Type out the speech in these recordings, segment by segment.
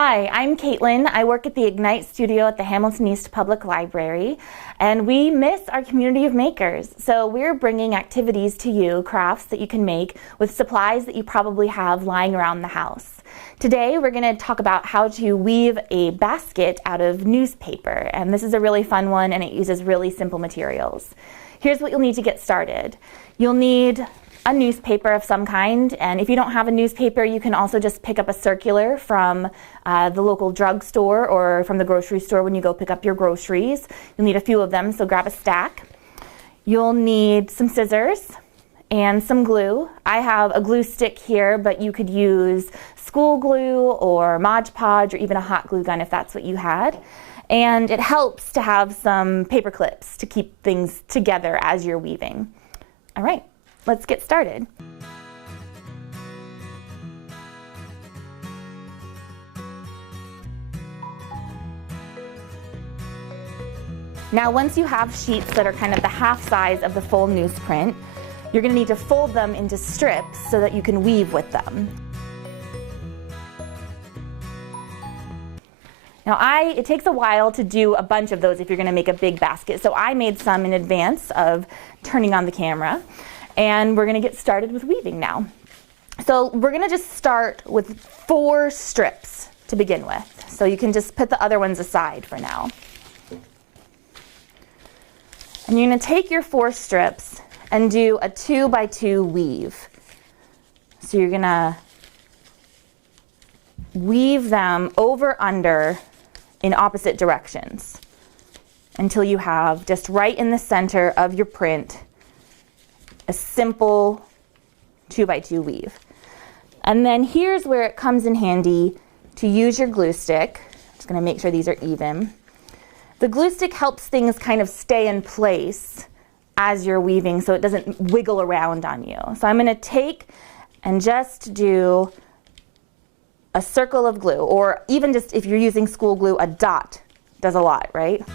Hi, I'm Caitlin. I work at the Ignite Studio at the Hamilton East Public Library, and we miss our community of makers. So we're bringing activities to you, crafts that you can make with supplies that you probably have lying around the house. Today we're going to talk about how to weave a basket out of newspaper, and this is a really fun one and it uses really simple materials. Here's what you'll need to get started. You'll need a newspaper of some kind, and if you don't have a newspaper, you can also just pick up a circular from the local drugstore or from the grocery store when you go pick up your groceries. You'll need a few of them, so grab a stack. You'll need some scissors and some glue. I have a glue stick here, but you could use school glue or Mod Podge or even a hot glue gun if that's what you had. And it helps to have some paper clips to keep things together as you're weaving. All right. Let's get started. Now, once you have sheets that are kind of the half size of the full newsprint, you're going to need to fold them into strips so that you can weave with them. Now, it takes a while to do a bunch of those if you're going to make a big basket, so I made some in advance of turning on the camera. And we're going to get started with weaving now. So we're going to just start with 4 strips to begin with. So you can just put the other ones aside for now. And you're going to take your 4 strips and do a 2x2 weave. So you're going to weave them over under in opposite directions until you have just right in the center of your print a simple 2x2 weave. And then here's where it comes in handy to use your glue stick. I'm just going to make sure these are even. The glue stick helps things kind of stay in place as you're weaving so it doesn't wiggle around on you. So I'm going to take and just do a circle of glue, or even just if you're using school glue, a dot does a lot, right?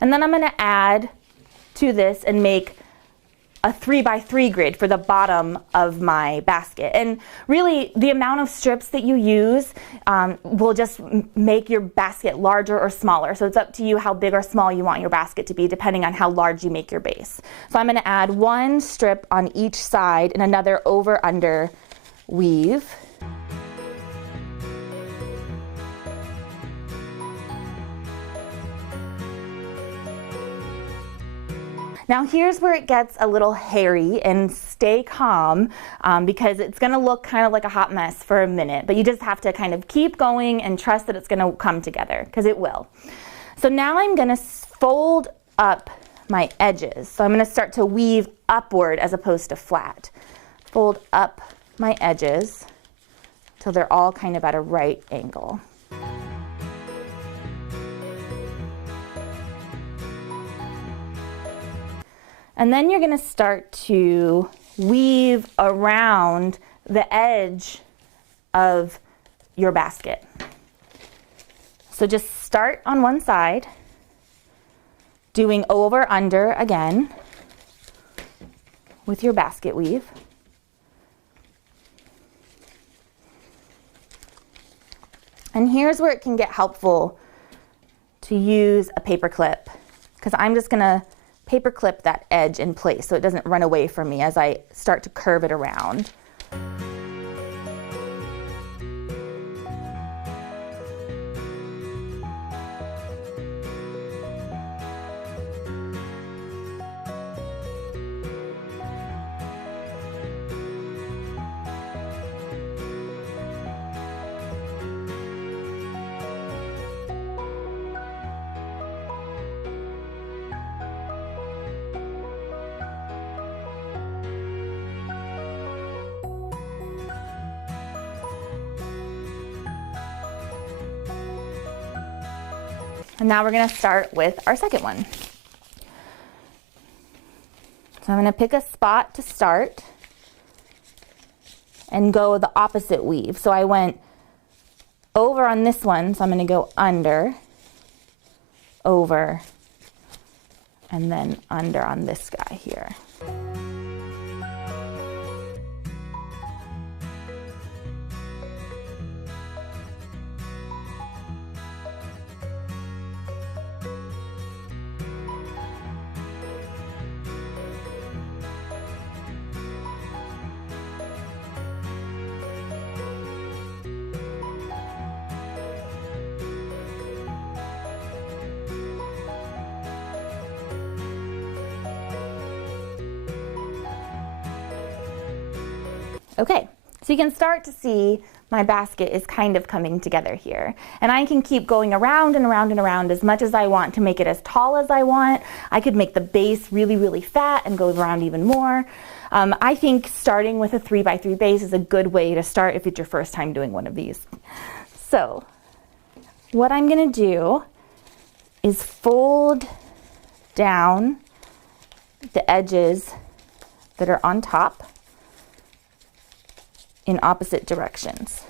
And then I'm going to add to this and make a 3x3 grid for the bottom of my basket. And really, the amount of strips that you use will just make your basket larger or smaller. So it's up to you how big or small you want your basket to be, depending on how large you make your base. So I'm going to add 1 strip on each side and another over-under weave. Now here's where it gets a little hairy, and stay calm because it's going to look kind of like a hot mess for a minute, but you just have to kind of keep going and trust that it's going to come together, because it will. So now I'm going to fold up my edges. So I'm going to start to weave upward as opposed to flat. Fold up my edges till they're all kind of at a right angle. And then you're going to start to weave around the edge of your basket. So just start on one side, doing over under again with your basket weave. And here's where it can get helpful to use a paper clip, because I'm just going to paper clip that edge in place so it doesn't run away from me as I start to curve it around. And now we're going to start with our second one. So I'm going to pick a spot to start and go the opposite weave. So I went over on this one, so I'm going to go under, over, and then under on this guy here. Okay, so you can start to see my basket is kind of coming together here. And I can keep going around and around and around as much as I want to make it as tall as I want. I could make the base really, really fat and go around even more. I think starting with a 3x3 base is a good way to start if it's your first time doing one of these. So what I'm gonna do is fold down the edges that are on top in opposite directions.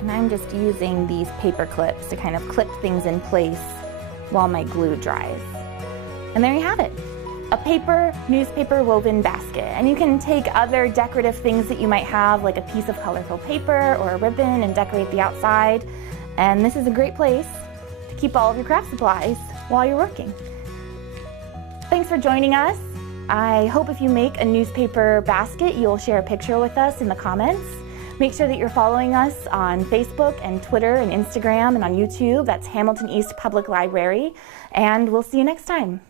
And I'm just using these paper clips to kind of clip things in place while my glue dries. And there you have it, a paper newspaper woven basket. And you can take other decorative things that you might have, like a piece of colorful paper or a ribbon, and decorate the outside. And this is a great place to keep all of your craft supplies while you're working. Thanks for joining us. I hope if you make a newspaper basket, you'll share a picture with us in the comments. Make sure that you're following us on Facebook and Twitter and Instagram and on YouTube. That's Hamilton East Public Library. And we'll see you next time.